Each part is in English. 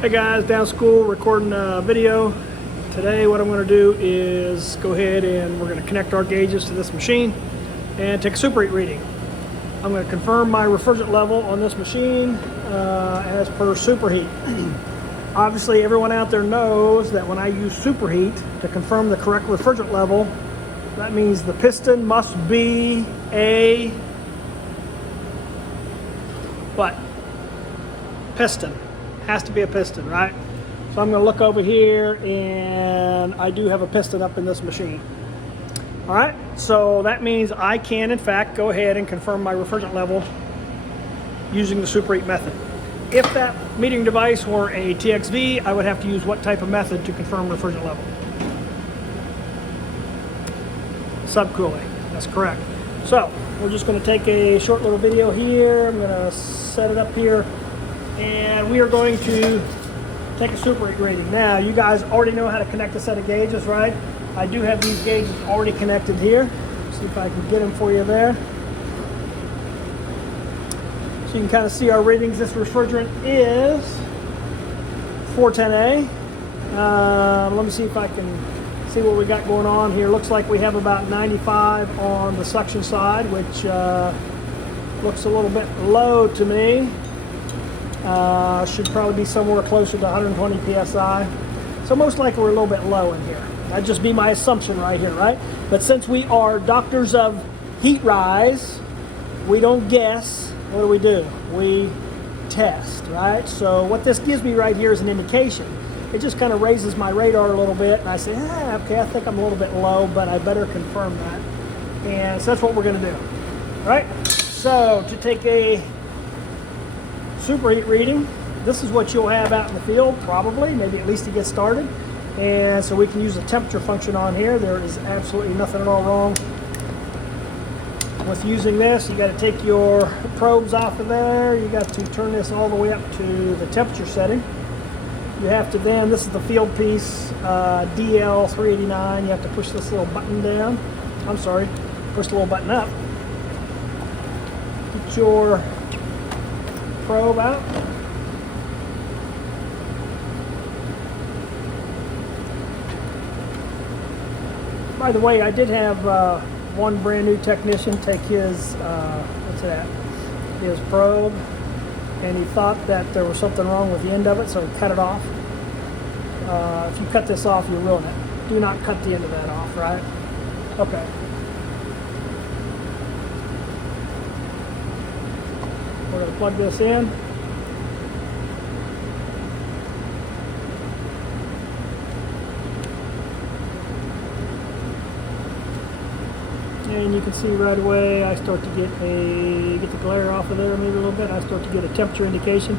Hey guys, down school recording a video. Today what I'm going to do is go ahead and we're going to connect our gauges to this machine and take a superheat reading. I'm going to confirm my refrigerant level on this machine as per superheat. Obviously everyone out there knows that when I use superheat to confirm the correct refrigerant level, that means the piston must be a what? Piston. Has to be a piston, right? So I'm going to look over here and I do have a piston up in this machine. All right, so that means I can in fact go ahead and confirm my refrigerant level using the superheat method. If that metering device were a TXV, I would have to use what type of method to confirm refrigerant level? Subcooling, that's correct. So we're just going to take a short little video here. I'm going to set it up here. And we are going to take a superheat reading. Now, you guys already know how to connect a set of gauges, right? I do have these gauges already connected here. See if I can get them for you there. So you can kind of see our readings. This refrigerant is 410A. Let me see if I can see what we got going on here. Looks like we have about 95 on the suction side, which looks a little bit low to me. Should probably be somewhere closer to 120 psi. So most likely we're a little bit low in here. That'd just be my assumption right here, right? But since we are doctors of heat rise, we don't guess. What do? We test, right? So what this gives me right here is an indication. It just kind of raises my radar a little bit, and I say, okay, I think I'm a little bit low, but I better confirm that. And so that's what we're going to do. All right? So to take a superheat reading, this is what you'll have out in the field, probably, maybe at least to get started. And so we can use the temperature function on here. There is absolutely nothing at all wrong with using this. You got to take your probes off of there. You got to turn this all the way up to the temperature setting. You have to then, this is the field piece, DL389. You have to push this little button down. I'm sorry, push the little button up. Get your probe out. By the way, I did have one brand new technician take his, his probe, and he thought that there was something wrong with the end of it, so he cut it off. If you cut this off, you ruin it. Do not cut the end of that off, right? Okay. We're going to plug this in. And you can see right away I start to get the glare off of there maybe a little bit. I start to get a temperature indication.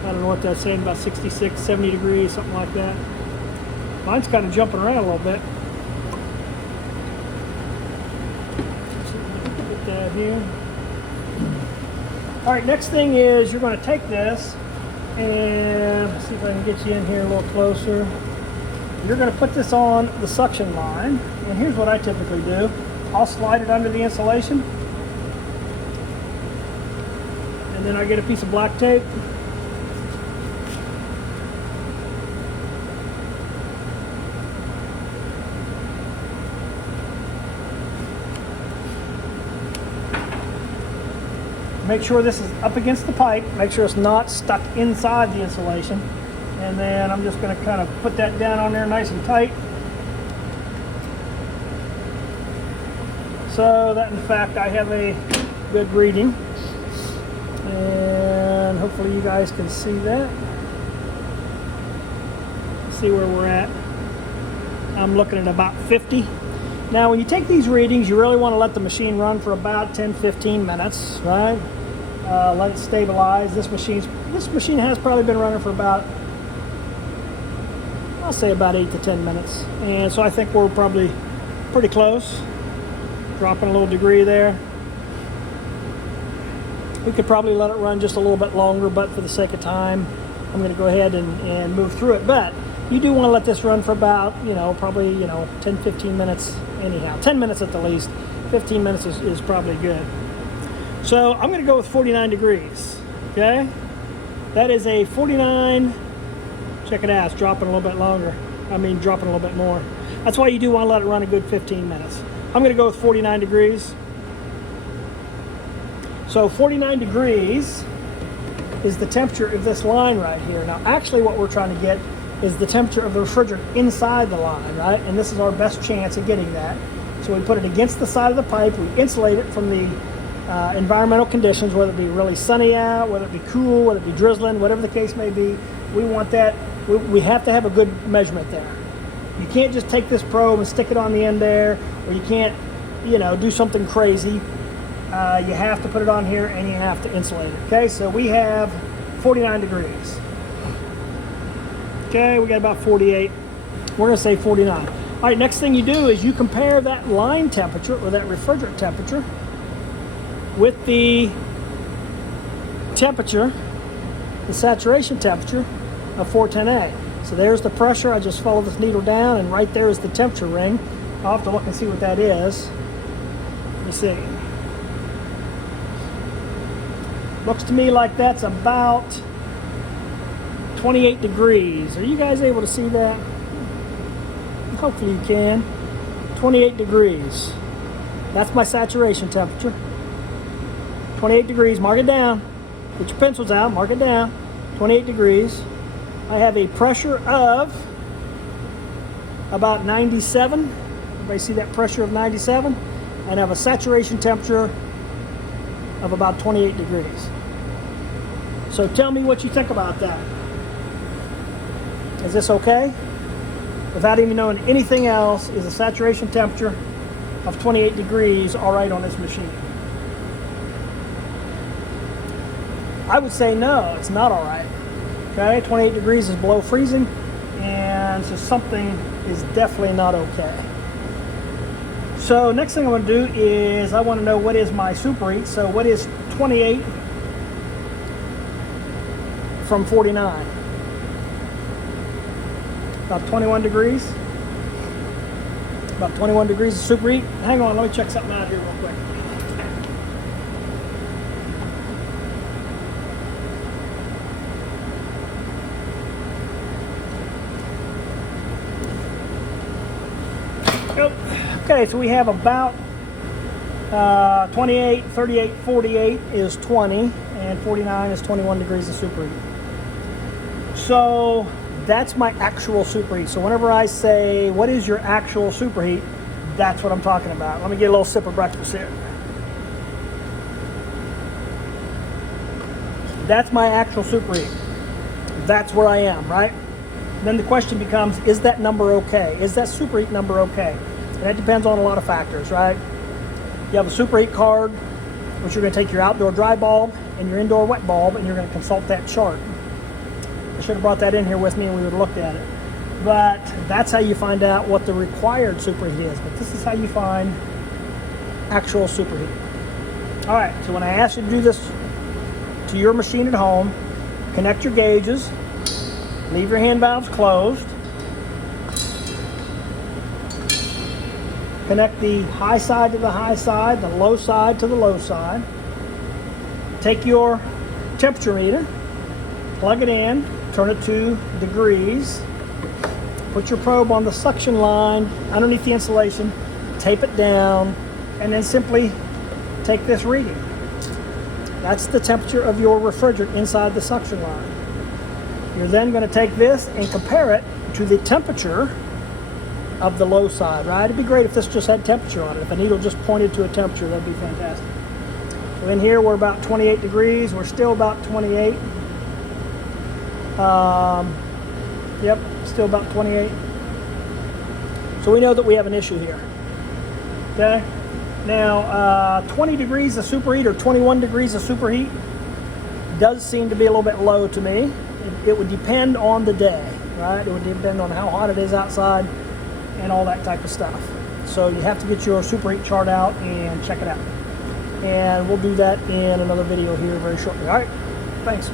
I don't know what that's saying, about 66, 70 degrees, something like that. Mine's kind of jumping around a little bit. Put that here. All right, next thing is you're going to take this and let's see if I can get you in here a little closer. You're going to put this on the suction line, and here's what I typically do. I'll slide it under the insulation, and then I get a piece of black tape. Make sure this is up against the pipe. Make sure it's not stuck inside the insulation. And then I'm just going to kind of put that down on there nice and tight. So that in fact I have a good reading. And hopefully you guys can see that. See where we're at. I'm looking at about 50. Now when you take these readings, you really want to let the machine run for about 10-15 minutes, right? Let it stabilize. This machine has probably been running for about, I'll say about 8 to 10 minutes. And so I think we're probably pretty close. Dropping a little degree there. We could probably let it run just a little bit longer, but for the sake of time, I'm going to go ahead and move through it. But you do want to let this run for about, probably, 10-15 minutes anyhow. 10 minutes at the least. 15 minutes is probably good. So I'm going to go with 49 degrees, okay? That is a 49 Check it out, it's dropping a little bit longer. Dropping a little bit more. That's why you do want to let it run a good 15 minutes. I'm going to go with 49 degrees. So 49 degrees is the temperature of this line right here. Now, actually what we're trying to get is the temperature of the refrigerant inside the line, right? And this is our best chance of getting that. So we put it against the side of the pipe, we insulate it from the environmental conditions, whether it be really sunny out, whether it be cool, whether it be drizzling, whatever the case may be. We want that, we have to have a good measurement there. You can't just take this probe and stick it on the end there, or you can't, do something crazy. You have to put it on here and you have to insulate it. Okay, so we have 49 degrees. Okay, we got about 48. We're gonna say 49. All right, next thing you do is you compare that line temperature or that refrigerant temperature with the temperature, the saturation temperature of 410A. So there's the pressure. I just follow this needle down, and right there is the temperature ring. I'll have to look and see what that is. Let me see. Looks to me like that's about 28 degrees. Are you guys able to see that? Hopefully you can. 28 degrees. That's my saturation temperature. 28 degrees, mark it down. Get your pencils out, mark it down. 28 degrees. I have a pressure of about 97. Everybody see that pressure of 97? And I have a saturation temperature of about 28 degrees. So tell me what you think about that. Is this okay? Without even knowing anything else, is the saturation temperature of 28 degrees all right on this machine? I would say no, it's not all right. Okay, 28 degrees is below freezing, and so something is definitely not okay. So next thing I want to do is I want to know what is my superheat. So what is 28 from 49? About 21 degrees. About 21 degrees of superheat. Hang on, let me check something out here real quick. Okay, so we have about 28, 38, 48 is 20, and 49 is 21 degrees of superheat. So that's my actual superheat. So whenever I say, what is your actual superheat? That's what I'm talking about. Let me get a little sip of breakfast here. That's my actual superheat. That's where I am, right? Then the question becomes, is that number okay? Is that superheat number okay? And that depends on a lot of factors, right? You have a superheat card, which you're going to take your outdoor dry bulb and your indoor wet bulb, and you're going to consult that chart. I should have brought that in here with me and we would have looked at it. But that's how you find out what the required superheat is. But this is how you find actual superheat. All right, so when I ask you to do this to your machine at home, connect your gauges, leave your hand valves closed, connect the high side to the high side, the low side to the low side. Take your temperature meter, plug it in, turn it to degrees. Put your probe on the suction line underneath the insulation, tape it down, and then simply take this reading. That's the temperature of your refrigerant inside the suction line. You're then going to take this and compare it to the temperature of the low side, right? It'd be great if this just had temperature on it. If a needle just pointed to a temperature, that'd be fantastic. So in here, we're about 28 degrees. We're still about 28. Yep, still about 28. So we know that we have an issue here. Okay? Now, 20 degrees of superheat or 21 degrees of superheat does seem to be a little bit low to me. It would depend on the day, right? It would depend on how hot it is outside and all that type of stuff. So you have to get your superheat chart out and check it out. And we'll do that in another video here very shortly. All right, thanks.